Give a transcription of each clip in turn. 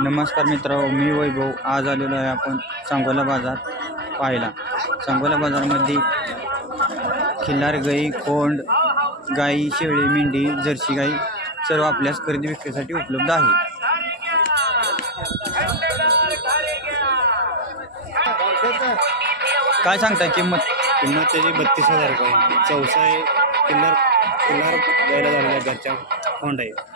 नमस्कार मित्र मी वैभव. आज आलेलो आहे आपण सांगोला बाजार पाहायला. सांगोला बाजारामध्ये खिल्लार गाई कोंड गाई शेळी मेंढी जर्सी गाई सर्व आपल्यास खरेदी विक्रीसाठी उपलब्ध आहे. काय सांगताय किंमत? किंमत त्याची बत्तीस हजार रुपये. चौसा आहे. किल्लार किल्लार गायला झालेला घरच्या कोंड आहे.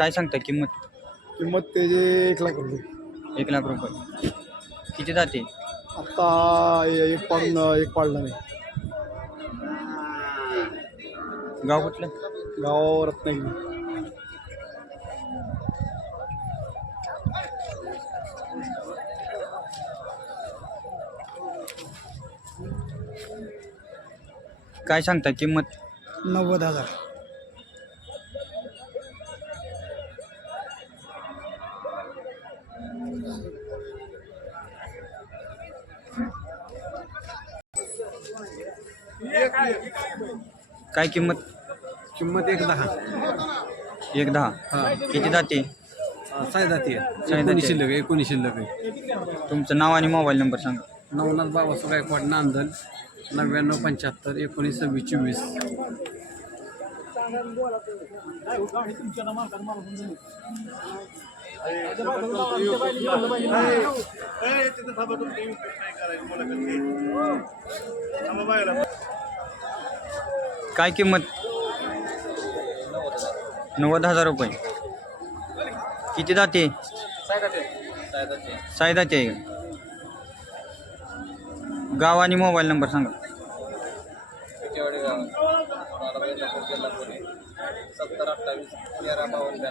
काय सांगताय किंमत? किंमत त्याची एक लाख रुपये. एक लाख रुपये. किती जाते? आत्ता ए- एक पाडून एक पाडला नाही गाव कुठलं? गाव रत्नागिरी. काय सांगता किंमत? नव्वद हजार. काय किंमत? किंमत एक दहा. एक दहा? किती जाते? सायदाती सायदाती. एकोणीस शिल्लक आहे एकोणीस शिल्लक आहे. तुमचं नाव आणि मोबाईल नंबर सांगा. नवनाथ बाबासो गायकवाड नांदल नव्याण्णव पंच्याहत्तर एकोणीस सव्वीस चोवीस. काय किंमत? नव्वद हजार रुपये. किती जाते सायदाचे आहे गाव आणि मोबाईल नंबर सांगा. सत्तर अठ्ठावीस तेरा बावन्न